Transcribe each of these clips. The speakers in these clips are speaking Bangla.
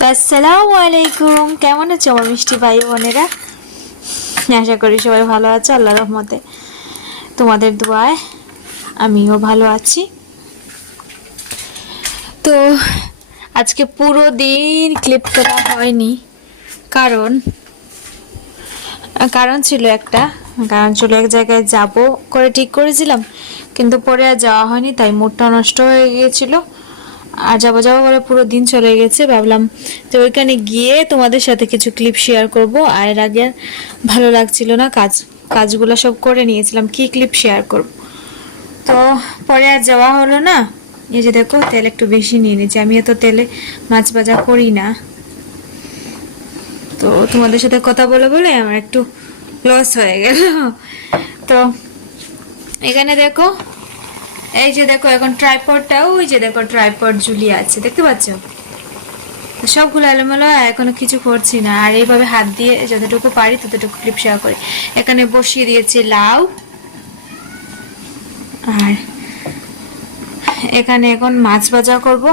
তো আসসালামু আলাইকুম, কেমন আছো আমার মিষ্টি ভাই বোনেরা? আশা করি সবাই ভালো আছো আল্লাহর রহমতে। তোমাদের দোয়ায় আমিও ভালো আছি। তো আজকে পুরো দিন ক্লিপ তোলা হয়নি, কারণ কারণ ছিল একটা কারণ ছিল এক জায়গায় যাব করে ঠিক করেছিলাম, কিন্তু পরে আর যাওয়া হয়নি, তাই মুডটা নষ্ট হয়ে গিয়েছিল। আর যাবো যাবো করে পুরো দিন চলে গেছে। ভাবলাম তো ওইখানে গিয়ে তোমাদের সাথে কিছু ক্লিপ শেয়ার করব। আর এর আগে ভালো লাগছিল না, কাজগুলো সব করে নিয়েছিলাম, কি ক্লিপ শেয়ার করব। তো পরে আর যাওয়া হলো না। এই যে দেখো, তেল একটু বেশি নিয়ে নিয়েছি, আমি এত তেলে মাছ ভাজা করি না। তো তোমাদের সাথে কথা বলে বলে আমার একটু লস হয়ে গেল। তো এখানে দেখো, এই যে দেখো এখন ট্রাইপডটাও, ওই যে দেখো ট্রাইপড ঝুলিয়ে আছে, দেখতে পাচ্ছ? সবগুলো এলোমেলো, এখনো কিছু করছি না। আর এইভাবে হাত দিয়ে যতটুকু পারি ততটুকু ক্লিপ শেয়ার করি। এখানে বসিয়ে দিয়েছি লাউ, আর এখানে এখন মাছ ভাজা করব।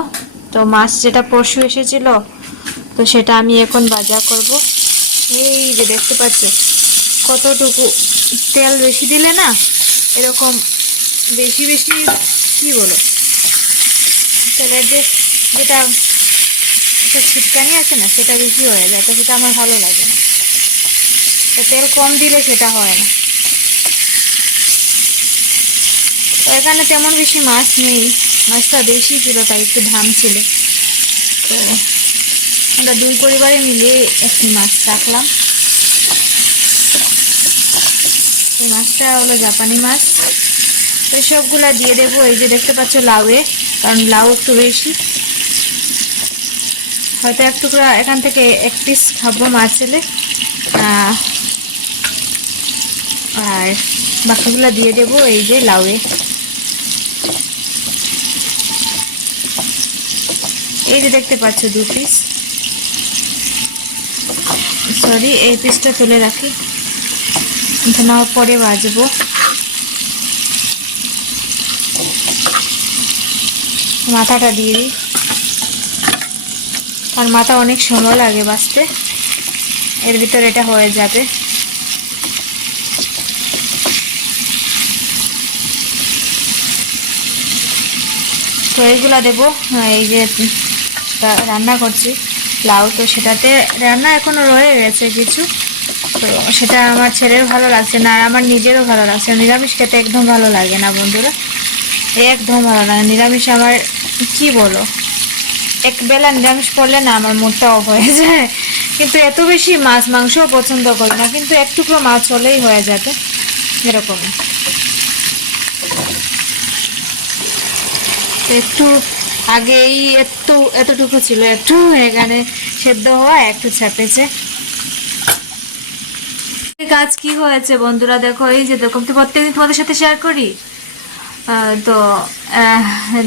তো মাছ যেটা পরশু এসেছিল, তো সেটা আমি এখন ভাজা করব। এই যে দেখতে পাচ্ছ কতটুকু তেল বেশি দিলে না এরকম বেশি বেশি কি বলো, তেলের যে যেটা একটা ছিটকানি আছে না, সেটা বেশি হয়ে যায়, তো সেটা আমার ভালো লাগে না। তো তেল কম দিলে সেটা হয় না। তো এখানে তেমন বেশি মাছ নেই, মাছটা বেশি ছিল তাই একটু দাম ছিল। তো আমরা দুই পরিবারে মিলিয়ে একটি মাছ রাখলাম। এই মাছটা হলো জাপানি মাছ। তো সবগুলা দিয়ে দেবো। এই যে দেখতে পাচ্ছ লাউয়ে, কারণ লাউ একটু বেশি, হয়তো এক টুকরা এখান থেকে এক পিস খাবো মাছ এলে, আর বাকিগুলো দিয়ে দেবো এই যে লাউয়ে। এই যে দেখতে পাচ্ছ দু পিস, সরি এই পিসটা তুলে রাখি, না পরে ভাজবো। মাথাটা দিয়ে দিই, আর মাথা অনেক সময় লাগে ভাজতে, এর ভিতরে এটা হয়ে যাবে। তো এইগুলা দেবো। এই যে রান্না করছি লাউ, তো সেটাতে রান্না এখনো রয়ে গেছে কিছু, তো সেটা আমার ছেলের ভালো লাগছে না, আর আমার নিজেরও ভালো লাগছে। নিরামিষ খেতে একদম ভালো লাগে না বন্ধুরা, একদম ভালো লাগে নিরামিষ। আমার কি বলো, এক বেলা নিরামিষ করলে না আমার মুডটা অফ হয়ে যায়। কিন্তু এত বেশি মাছ মাংসও পছন্দ করি না, কিন্তু এক টুকরো মাছ হলেই হয়ে যাবে এরকম। একটু আগেই এতটুকু ছিল, একটু এখানে সেদ্ধ হওয়া একটু চেপেছে। কাজ কি হয়েছে বন্ধুরা দেখো, এই যে দেখো, প্রত্যেকদিন তোমাদের সাথে শেয়ার করি। তো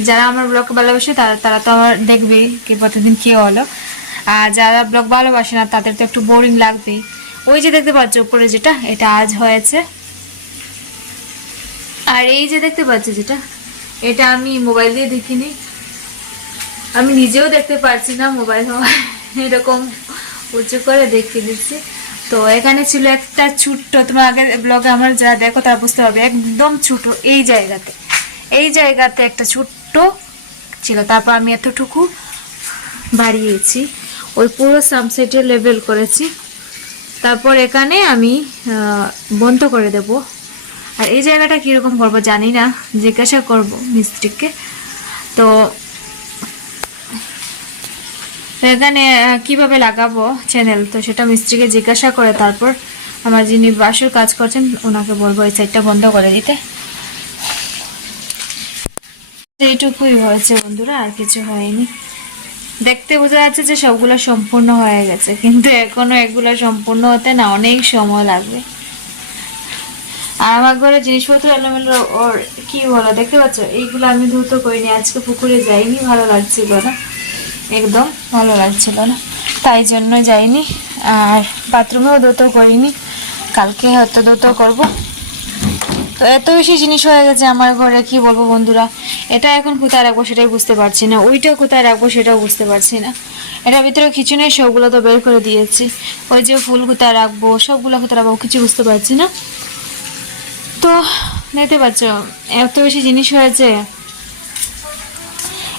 যারা আমার ব্লগ ভালোবাসে তারা তারা তো আমার দেখবেই কি প্রতিদিন কি হলো। আর যারা ব্লগ ভালোবাসে না তাদের তো একটু বোরিং লাগবেই। ওই যে দেখতে পাচ্ছ উপরে যেটা, এটা আজ হয়েছে। আর এই যে দেখতে পাচ্ছ যেটা, এটা আমি মোবাইল দিয়ে দেখিনি, আমি নিজেও দেখতে পারছি না, মোবাইল এরকম উঁচু করে দেখিয়ে দিচ্ছি। তো এখানে ছিল একটা ছোট্ট, তোমার আগে ব্লগে আমার যা দেখো তারা বুঝতে পারবে, একদম ছোট এই জায়গাতে একটা ছোট্ট ছিল, তারপর আমি এতটুকু বাড়িয়েছি, ওই পুরো সানসেটে লেভেল করেছি। তারপর এখানে আমি বন্ধ করে দেব। আর এই জায়গাটা কীরকম করবো জানি না, জিজ্ঞাসা করব মিস্ত্রিকে। তো এখানে কিভাবে লাগাবো চ্যানেল, তো সেটা মিস্ত্রিকে জিজ্ঞাসা করে তারপর আমার যিনি বাসুর কাজ করছেন ওনাকে বলবো এই সাইডটা বন্ধ করে দিতে। এইটুকুই হয়েছে বন্ধুরা, আর কিছু হয়নি। দেখতে বোঝা যাচ্ছে যে সবগুলো সম্পূর্ণ হয়ে গেছে, কিন্তু এখনো এগুলো সম্পূর্ণ হতে না অনেক সময় লাগবে। আর আমার ঘরে জিনিসপত্র এলোমেলো, ওর কি বলো দেখতে পাচ্ছ, এইগুলো আমি ধুতো করিনি, আজকে পুকুরে যাইনি, ভালো লাগছিল না, একদম ভালো লাগছিল না, তাই জন্য যাইনি। আর বাথরুমেও ধুতো করিনি, কালকে হয়তো ধুতো করবো। তো এত বেশি জিনিস হয়ে গেছে আমার ঘরে, কি বলবো বন্ধুরা। এটা এখন কোথায় রাখবো সেটাই বুঝতে পারছি না, ওইটা কোথায় রাখবো সেটাও বুঝতে পারছি না। এটার ভিতরে কিছু নেই, সবগুলো তো বের করে দিয়েছি। ওই যে ফুল কোথায় রাখবো, সবগুলো কোথায় রাখবো কিছু বুঝতে পারছি না। তো দেখতে পাচ্ছ এত বেশি জিনিস হয়েছে,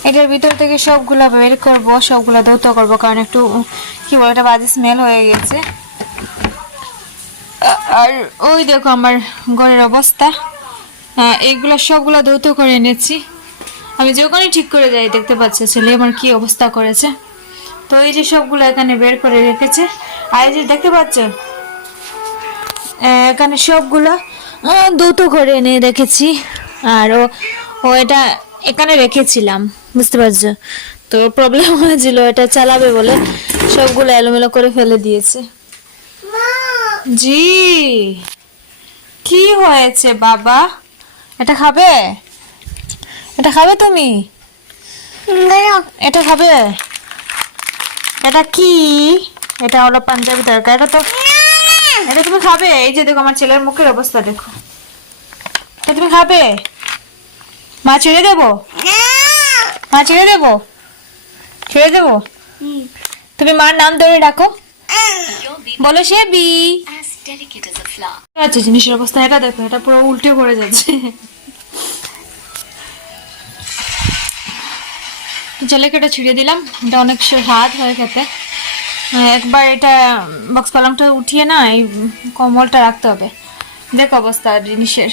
এটার ভিতর থেকে সবগুলা বের করবো, সবগুলা ধৌত করবো, কারণ একটু কি বলে একটা বাজে স্মেল হয়ে গেছে। আর ওই দেখো আমার ঘরের অবস্থা, এইগুলো সবগুলা ধৌত করে এনেছি। আমি যখনই ঠিক করে যাই দেখতে পাচ্ছি ছেলে আমার কি অবস্থা করেছে। তো এই যে সবগুলো এখানে বের করে রেখেছে, আর এই যে দেখতে পাচ্ছ এখানে সবগুলো ধৌত করে এনে রেখেছি। আর ও এটা এখানে রেখেছিলাম, বুঝতে পারছো। তো প্রবলেম হয়েছিল এটা চালাবে বলে সবগুলো এলোমেলো করে ফেলে দিয়েছে। জি, কি হয়েছে বাবা? এটা খাবে? এটা খাবে তুমি? এটা খাবে? এটা কি? এটা হলো পাঞ্জাবি তরকা। এটা তুমি খাবে? এই যে দেখো আমার ছেলের মুখের অবস্থা দেখো। এটা তুমি খাবে? মা ছেড়ে দেবো? মা ছেড়ে দেবো? ছেড়ে দেবো? তুমি মার নাম ধরে ডাকো, বলো শেবি। আচ্ছা জিনিসের অবস্থা এটা দেখো, এটা পুরো উল্টে পড়ে যাচ্ছে। ছেলেকে এটা ছিঁড়ে দিলাম, এটা অনেক স্বাদ হয় খেতে। একবার এটা বক্স পালংটা উঠিয়ে না এই কম্বলটা রাখতে হবে। দেখ অবস্থা জিনিসের,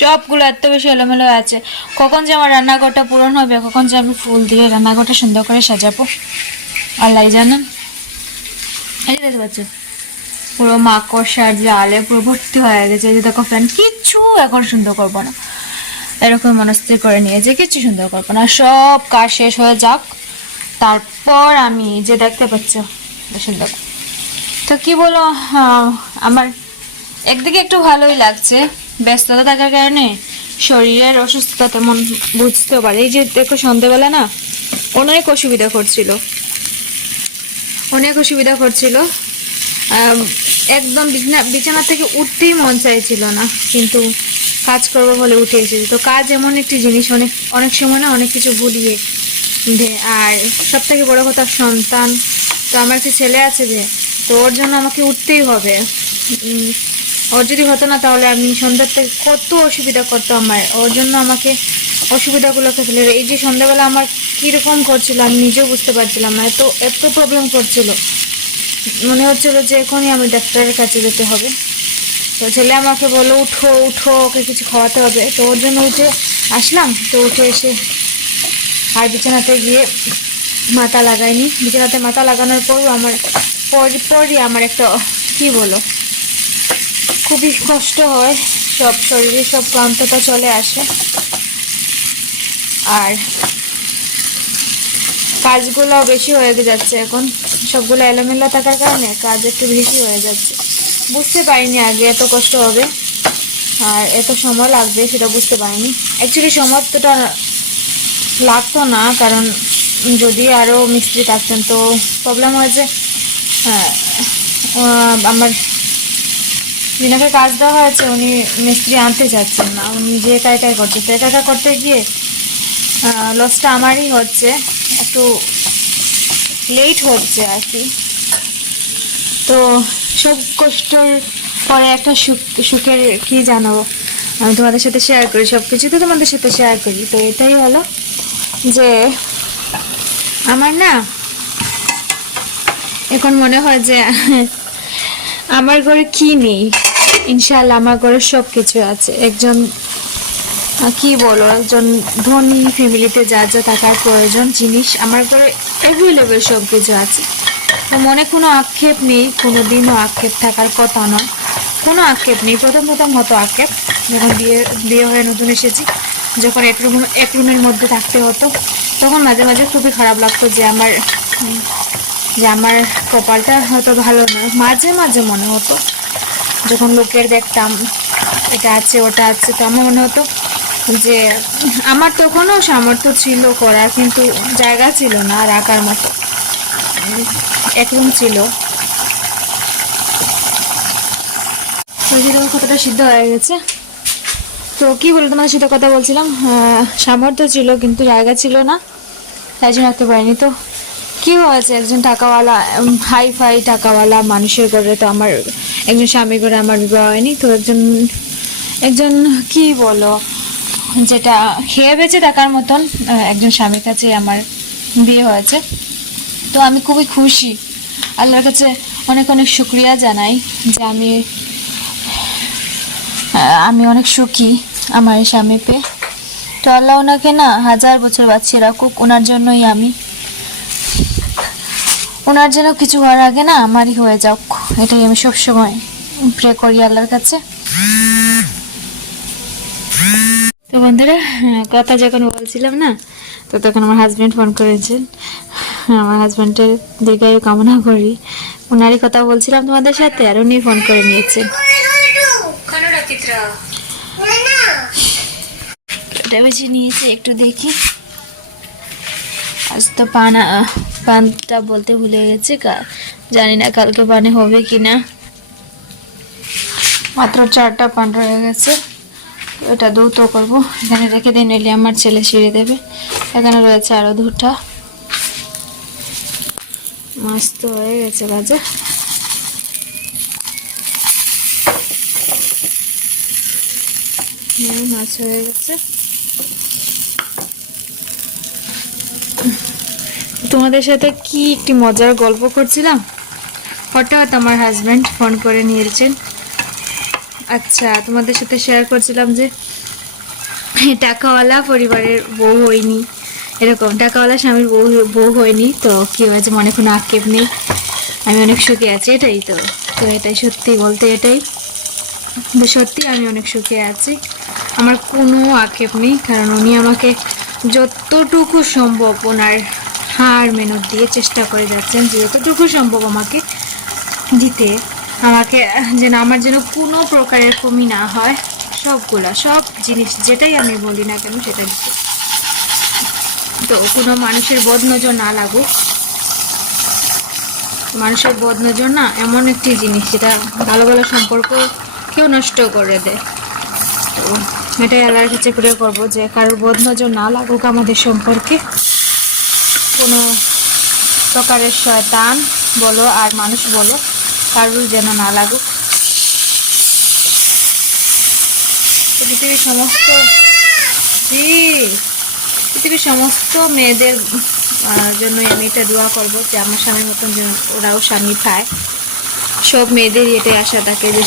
সবগুলো এত বেশি এলোমেলো আছে। কখন যে আমার রান্নাঘরটা পূরণ হবে, কখন যে আমি ফুল দিয়ে রান্নাঘরটা সুন্দর করে সাজাবো আল্লাহ জানেন। এই দেখতে পাচ্ছ পুরো মাকড়সার জালে পুরো ভর্তি হয়ে গেছে। এই যে দেখো ফ্রেন্ড, কিচ্ছু এখন সুন্দর করবো না, এরকম মনস্থির করে নিয়েছে কিচ্ছু সুন্দর করবো না, সব কাজ শেষ হয়ে যাক তারপর আমি যে দেখতে পাচ্ছ সুন্দর। তো কি বলো, আমার একদিকে একটু ভালোই লাগছে, ব্যস্ততা থাকার কারণে শরীরের অসুস্থতা তেমন বুঝতেও পারে। এই যে দেখো সন্ধ্যেবেলা না অনেক অসুবিধা করছিল, অনেক অসুবিধা করছিল। একদম বিছানা থেকে উঠতেই মন চাইছিল না, কিন্তু কাজ করবো বলে উঠে এসেছি। তো কাজ এমন একটি জিনিস, অনেক অনেক সময় না অনেক কিছু ভুলিয়ে দেয়। আর সব থেকে বড় কথা সন্তান, তো আমার একটা ছেলে আছে যে, তো ওর জন্য আমাকে উঠতেই হবে। ওর যদি হতো না তাহলে আমি সন্ধ্যার থেকে কত অসুবিধা করতো আমার, ওর জন্য আমাকে অসুবিধাগুলোকে ফেলে। এই যে সন্ধ্যাবেলা আমার কীরকম করছিল আমি নিজেও বুঝতে পারছিলাম না, এত এত প্রবলেম করছিল, মনে হচ্ছিল যে এখনই আমি ডাক্তারের কাছে যেতে হবে। তো ছেলে আমাকে বললো উঠো উঠো, ওকে কিছু খাওয়াতে হবে। তো ওর জন্য উঠে আসলাম। তো উঠে এসে আর বিছানাতে গিয়ে মাথা লাগাইনি, বিছানাতে মাথা লাগানোর পরও আমার পরই আমার একটা কি বলো খুবই কষ্ট হয়, সব শরীরে সব ক্লান্ততা চলে আসে। আর কাজগুলো বেশি হয়ে যাচ্ছে এখন, সবগুলো এলোমেলো থাকার কারণে কাজ একটু বেশি হয়ে যাচ্ছে। বুঝতে পারিনি আগে এত কষ্ট হবে আর এত সময় লাগবে, সেটা বুঝতে পারিনি। অ্যাকচুয়ালি সময় তোটা লাগতো না, কারণ যদি আরও মিস্ত্রি থাকতেন। তো প্রবলেম হয়েছে আমার যিনাকে কাজ দেওয়া হয়েছে উনি মিস্ত্রি আনতে চাচ্ছেন না, উনি যে একা একাই করছে। তো একা একা করতে গিয়ে লসটা আমারই হচ্ছে, একটু লেট হচ্ছে আর কি। তো সব কষ্টর পরে একটা সুখের কি জানাবো, আমি তোমাদের সাথে শেয়ার করি, সব কিছু তো তোমাদের সাথে শেয়ার করি। তো এটাই হলো যে আমার না এখন মনে হয় যে আমার ঘরে কি নেই, ইনশাআল্লাহ আমার ঘরে সব কিছু আছে। একজন কি বলো, একজন ধনী ফ্যামিলিতে যা যা থাকার প্রয়োজন জিনিস আমার ঘরে অ্যাভেলেবেল সব কিছু আছে। তো মনে কোনো আক্ষেপ নেই, কোনো দিনও আক্ষেপ থাকার কথা নয়, কোনো আক্ষেপ নেই। প্রথম প্রথম হতো আক্ষেপ, যখন বিয়ে হয়ে নতুন এসেছি, যখন এক রুমের মধ্যে থাকতে হতো, তখন মাঝে মাঝে খুবই খারাপ লাগতো যে আমার কপালটা হয়তো ভালো নয়। মাঝে মাঝে মনে হতো যখন লোকের দেখতাম এটা আছে ওটা আছে, তো আমার মনে হতো যে আমার তখনও সামর্থ্য ছিল করার, কিন্তু জায়গা ছিল না রাখার মতো। এক রুম ছিল, কতটা সিদ্ধ হয়ে গেছে। তো কি বলে তোমাদের সাথে কথা বলছিলাম, সামর্থ্য ছিল কিন্তু জায়গা ছিল না, তাই জন্য রাখতে পারিনি। তো কি হয়েছে, একজন টাকাওয়ালা হাই ফাই টাকাওয়ালা মানুষের ঘরে তো আমার, একজন স্বামী করে আমার বিবাহ হয়নি। তো একজন একজন কি বলো, যেটা খেয়ে বেঁচে থাকার মতন একজন স্বামীর কাছে আমার বিয়ে হয়েছে। তো আমি খুবই খুশি, আল্লাহর কাছে অনেক অনেক শুক্রিয়া জানাই যে আমি অনেক সুখী আমার এই স্বামী পেয়ে। তো আল্লাহ ওনাকে না 1000 বছর বাঁচিয়ে রাখুক, ওনার জন্যই আমি, ওনার যেন কিছু হওয়ার আগে না আমারই হয়ে যাক, এটাই আমি সবসময় প্রে করি আল্লাহর কাছে। তো বন্ধুরা, কথা যখন বলছিলাম না, তো তখন আমার হাজব্যান্ড ফোন করেছেন। আমার হাজব্যান্ডের দীর্ঘায়ু কামনা করি। ওনারই কথা বলছিলাম তোমাদের সাথে, আর উনি ফোন করে নিয়েছেন। বেছে নিয়েছে, একটু দেখি। আজ তো পানটা বলতে ভুলে গেছে, জানি না কালকে পানে হবে কিনা। মাত্র 4টা পান রয়ে গেছে, এটা দ্রুত করবো, এখানে রেখে দিই, নইলে আমার ছেলে ছিঁড়ে দেবে। এখানে রয়েছে আরো 2টা। মাছ তো হয়ে গেছে বাজে। মাছ হয়ে গেছে। তোমাদের সাথে কি একটি মজার গল্প করছিলাম, হঠাৎ আমার হাজব্যান্ড ফোন করে নিয়েছেন। আচ্ছা, তোমাদের সাথে শেয়ার করছিলাম যে টাকাওয়ালা পরিবারের বউ হয়নি, এরকম টাকাওয়ালা স্বামীর বউ হয়নি। তো কি হয়েছে, মনে কোনো আক্ষেপ নেই, আমি অনেক সুখী আছি, এটাই তো। তো এটাই সত্যি বলতে, এটাই সত্যি, আমি অনেক সুখী আছি, আমার কোনো আক্ষেপ নেই। কারণ উনি আমাকে যতটুকু সম্ভব ওনার হার মেহনত দিয়ে চেষ্টা করে যাচ্ছেন, যে যতটুকু সম্ভব আমাকে দিতে, আমাকে যেন আমার যেন কোনো প্রকারের কমি না হয়, সব জিনিস যেটাই আমি বলি না কেন সেটা দিতে। তো কোনো মানুষের বদ নজর না লাগুক, মানুষের বদ নজর না এমন একটি জিনিস যেটা ভালো ভালো সম্পর্ক কেউ নষ্ট করে দেয়। তো এটাই আল্লাহর কাছে প্রে করবো যে কারোর বদ নজর না লাগুক আমাদের সম্পর্কে, কোনো প্রকারের শয়তান বলো আর মানুষ বলো কারোর যেন না লাগুক। পৃথিবীর সমস্ত মেয়েদের জন্যই আমি এটা দোয়া করবো যে আমার স্বামীর মতন যেন ওরাও স্বামী পায়। সব মেয়েদেরই এটাই আশা থাকে যে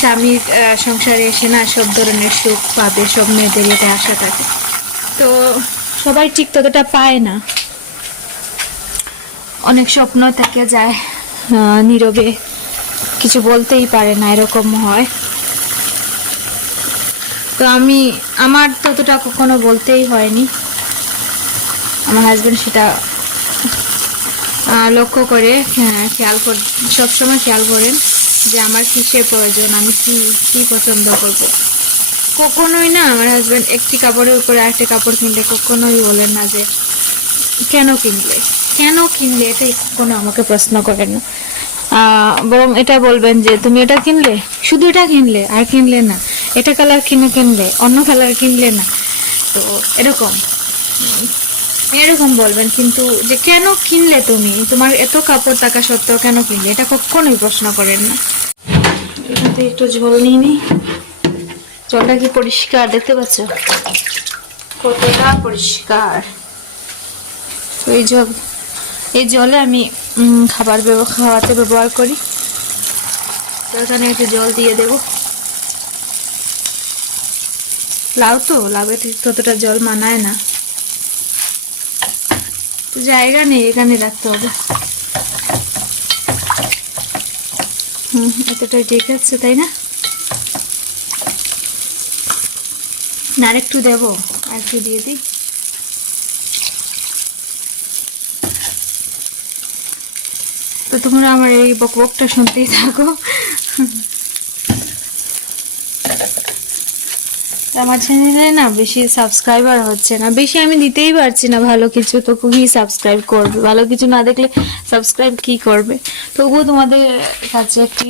স্বামীর সংসারে এসে না সব ধরনের সুখ পাবে, সব মেয়েদেরই এটাই আশা থাকে। তো সবাই ঠিক ততটা পায় না, অনেক স্বপ্ন থেকে যায়, নীরবে কিছু বলতেই পারে না, এরকম হয়। তো আমার ততটা কখনো বলতেই হয়নি, আমার হাজবেন্ড সেটা লক্ষ্য করে সবসময় খেয়াল করেন যে আমার কিসের প্রয়োজন, আমি কি পছন্দ করব। কখনোই না আমার হাজবেন্ড একটি কাপড়ের উপরে আরেকটি কাপড় কিনলে কখনোই বলেন না যে কেন কিনলে, এটাই কখনো আমাকে প্রশ্ন করেন না। বরং এটা বলবেন যে তুমি এটা কিনলে, শুধু এটা কিনলে, আর কিনলে না, এটা কালার কিনলে, অন্য কালার কিনলে না। তো এরকম বলবেন, কিন্তু যে কেন কিনলে, তুমি তোমার এত কাপড় থাকা সত্ত্বেও কেন কিনলে, এটা কখনোই প্রশ্ন করেন না। এখান থেকে একটু ঝোল নিয়ে নিই। জলটা কি পরিষ্কার দেখতে পাচ্ছ, কতটা পরিষ্কার। এই জলে আমি খাওয়াতে ব্যবহার করি। তো এখানে একটু জল দিয়ে দেব। লাউ ততটা জল মানায় না, জায়গা নেই, এখানে রাখতে হবে। এতটাই ঠিক আছে, তাই না? আর একটু দেবো, আর একটু দিয়ে দিই। তো তোমরা আমার এই বকবকটা শুনতেই থাকো। আমার চ্যানেলে না বেশি সাবস্ক্রাইবার হচ্ছে না, বেশি আমি দিতেই পারছি না ভালো কিছু। তো খুবই সাবস্ক্রাইব করবে, ভালো কিছু না দেখলে সাবস্ক্রাইব কি করবে। তবুও তোমাদের কাছে একটি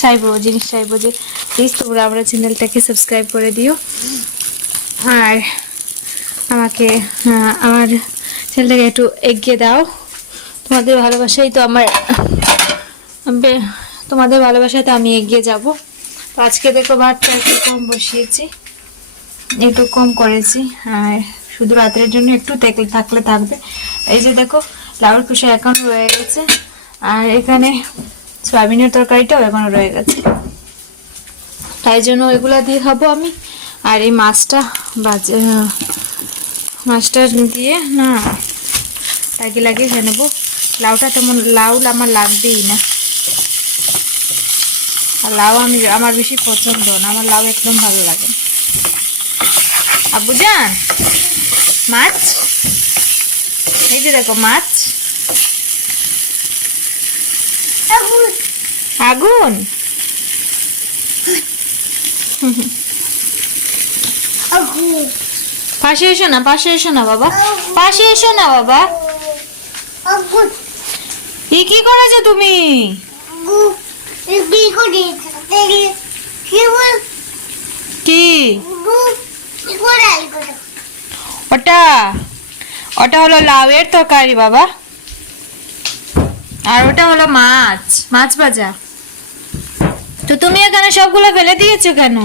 চাইবো, জিনিস চাইবো যে প্লিজ তোমরা আমার চ্যানেলটাকে সাবস্ক্রাইব করে দিও আর আমাকে আমার চ্যানেলটাকে একটু এগিয়ে দাও। তোমাদের ভালোবাসাই তো আমার, তোমাদের ভালোবাসায় তো আমি এগিয়ে যাব। তো আজকে দেখো ভাতটা একটু কম বসিয়েছি, একটু কম করেছি, আর শুধু রাতের জন্য একটু থাকলে থাকবে। এই যে দেখো লাউর খোসা এখনো রয়ে গেছে, আর এখানে সয়াবিনের তরকারিটাও এখনো রয়ে গেছে, তাই জন্য ওইগুলা দিয়ে খাবো আমি। আর এই মাছটা মাছটা দিয়ে না লাগিয়ে খেয়ে নেবো। লাউটা তেমন লাউ আমার লাগবেই না, আর লাউ আমার বেশি পছন্দ না, আমার লাউ একদম ভালো লাগে। আব্বুজান মাছ, এই যে দেখো মাছ, আগুন। পাশে এসো না, পাশে এসো না বাবা, পাশে এসো না বাবা। কি করেছো তুমি? কি ওটা? ওটা হলো লাউয়ের তরকারি বাবা, আর ওটা হলো মাছ ভাজা। তো তুমি এখানে সবগুলো ফেলে দিয়েছো কেন?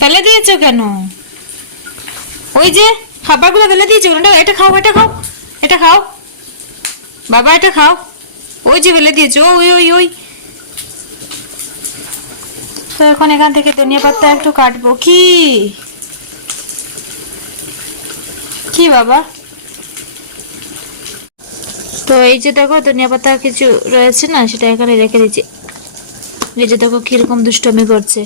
ফেলে দিয়েছো কেন? ওই যে খাবারগুলো ফেলে দিয়েছো কেন? এটা খাও, এটা খাও, এটা খাও বাবা, এটা খাও। ওই যে ফেলে দিয়েছো, ওই ওই ওই। তো এখন এখান থেকে ধনিয়া পাতা একটু কাটবো। কি কি বাবা? তো এই যে দেখো ধনিয়া পাতা কিছু রয়েছে না, সেটা এখানে রেখে দিচ্ছি। এই যে দেখো কিরকম দুষ্টমি করছে,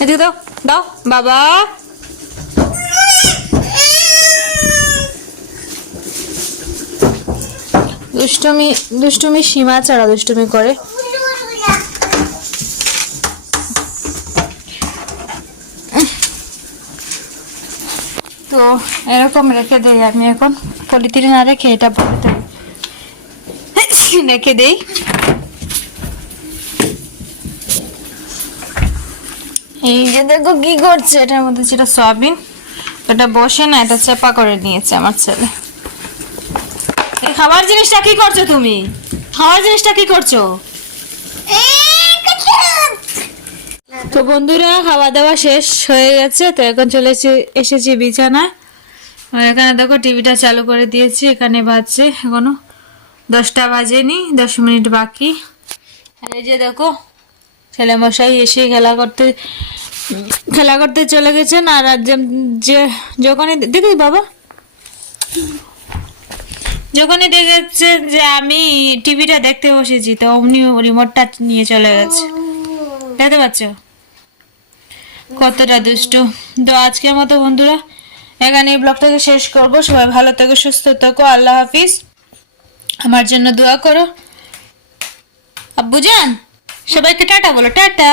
এদিকে দাও, দাও বাবা। দুষ্টুমি সীমা ছাড়া দুষ্টুমি করে। তো এরকম রেখে দেই আমি, এখন পলিথিনে না রেখে এটা পলিতে রেখে দেই। এই যে দেখো কি করছে, এটার মধ্যে যেটা সয়াবিন, এটা বসে না, এটা চেপা করে নিয়েছে আমার ছেলে। এই খাবার জিনিসটা কি করছো তুমি? খাবার জিনিসটা কি করছো? তো বন্ধুরা খাওয়া দাওয়া শেষ হয়ে গেছে, তো এখন এসেছি বিছানায়। আর এখানে দেখো টিভিটা চালু করে দিয়েছি, এখানে বাজছে এখনো 10টা বাজেনি, 10 মিনিট বাকি। আর এই যে দেখো ছেলে মশাই এসে খেলা করতে চলে গেছেন। আর যে যখনই দেখি বাবা, যখনই দেখেছে যে আমি টিভিটা দেখতে বসেছি, তো অমনি রিমোটটা নিয়ে চলে গেছে। দেখতে পাচ্ছ কতটা দুষ্টু। তো আজকের মতো বন্ধুরা এখানে এই ব্লগটাকে শেষ করব। সবাই ভালো থেকো, সুস্থ থেকো, আল্লাহ হাফিজ। আমার জন্য দোয়া করো। আব্বুজান সবাইকে টাটা বলো, টাটা।